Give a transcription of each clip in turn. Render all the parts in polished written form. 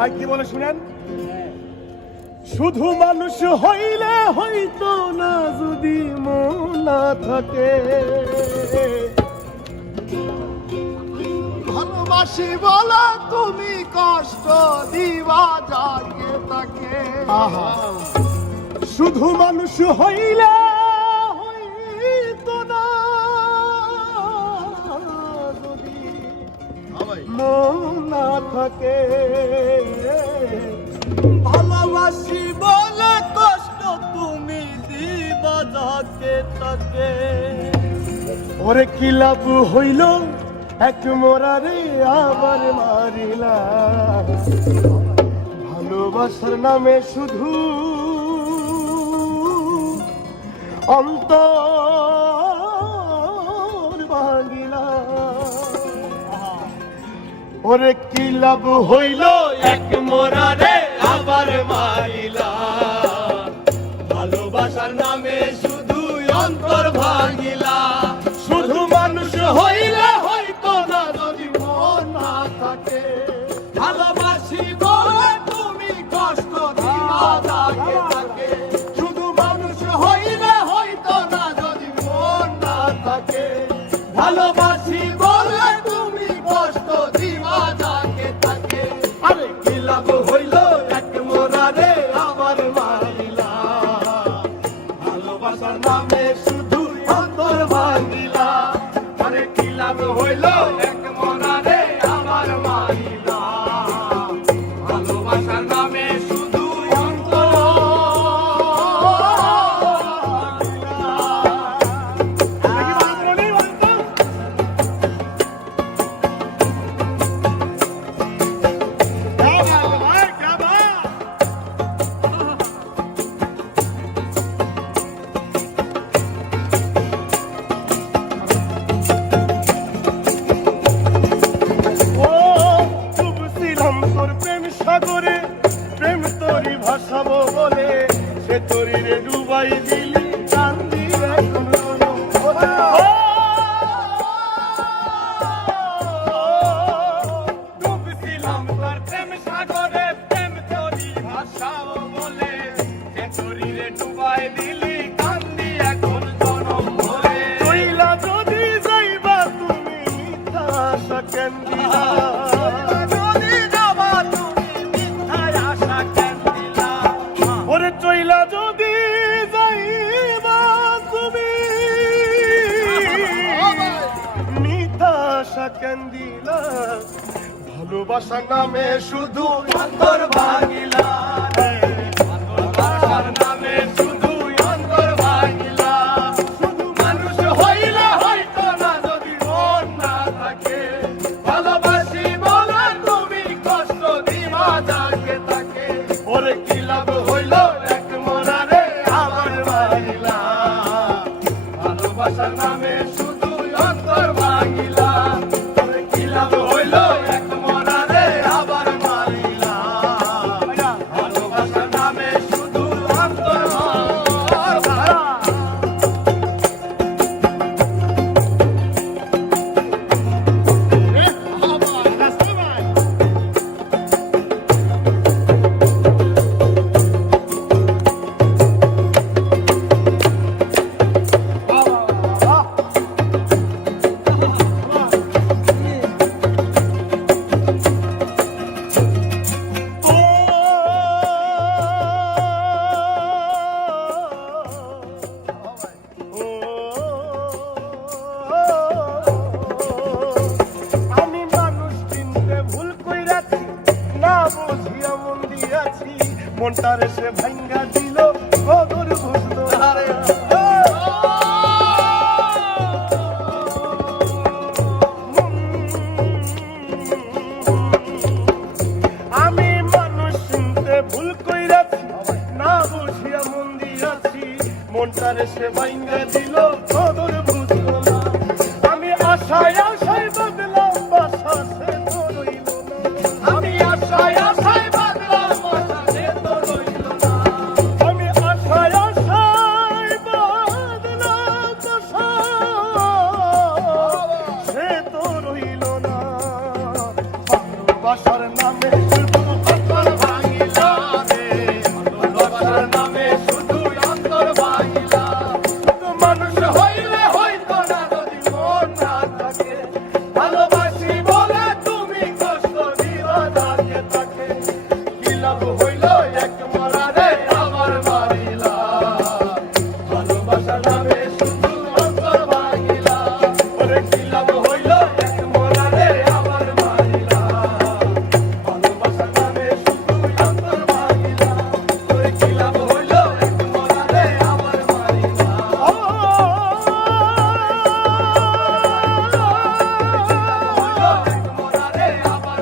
ভাই কি বলে শুনেন, শুধু মানুষ হইলে হইতো না যদি মন না থাকে, ভালোবাসি বলে তুমি কষ্ট দিবা যাকে তাকে। শুধু মানুষ হইলে হইতো না যদি মন না থাকে, ভালোবাসি বলে কষ্ট তুমি দিবা যাকে তাকে। ওরে কি লাভ হইল এক মরারে আবার মারিলা, ভালোবাসার নামে শুধু অন্তর ভাঙিলা। ওরে কি লাভ হইল এক মরারে আবার মারিলা, ভালোবাসার নামে শুধু অন্তর ভাঙিলা। শুধু মানুষ হইলে হয়তো না যদি মন না থাকে, ভালোবাসি বলে তুমি কষ্ট দিবা যাকে তাকে। শুধু মানুষ হইলে হয়তো না যদি মন না থাকে, ভালোবাসি বলে তুমি কষ্ট দিবা যাকে তাকে। আরে কি লাভ হইল এক মরারে আবার মারিলা, ভালোবাসার নামে শুধু অন্তর ভাঙিলা। আরে কি লাভ হইল এক মরারে আবার মারিলা, ভালোবাসার নামে শুধু অন্তর সাগরে প্রেম তোরি ভাসাবো বলে, সে তরিরে ডুবাই দিলি কান্দি এখন ডুবছিলাম তোর প্রেম সাগরে, প্রেম তোরি ভাসাবো বলে, সে তরিরে ডুবাই দিলি কান্দি এখন জনম ভরে। কইলা যদি যাইবা তুমি মিথ্যা আশা কেন দিলা, ওরে চইলা যদি যাইবা তুমি মিথ্যা আশা কেন দিলা, ভালোবাসার নামে শুধু অন্তর ভাঙিলা, ভালোবাসার নামে শুধু অন্তর ভাঙিলা। শুধু মানুষ হইলে হয়তো না যদি মন না থাকে, ভালোবাসি বলে তুমি কষ্ট দিবা যাকে তাকে। ওরে কি লাভ হইল এক মরারে আবার মারিলা, ভালোবাসার নামে শুধু অন্তর ভাঙিলা। ওরে কি লাভ হইল এক মরারে আবার মারিলা, ভালোবাসার নামে শুধু অন্তর ভাঙিলা। আমি মানুষ চিনতে ভুল কইরাছি, না বুঝিয়া মন দিয়াছি, মনটারে সে ভাঙ্গা দিল কদর বুঝলো না। আমি মানুষ চিনতে ভুল কইরাছি, না বুঝিয়া মন দিয়াছি, মনটারে সে ভাঙ্গা দিল কদর বুঝলো না। আমি আশায় আশায় বাদলাম বাসা, সে তো রইল না। আমি আশায় আশায় বাঁধলাম বাসা, সে তো রইল না। আমি আশায় আশায় বাদলাম বাসা, সে তো রইল না। ভালোবাসার নামে শুধু কথা মোরারে আমার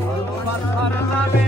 ভালোবাসার নামে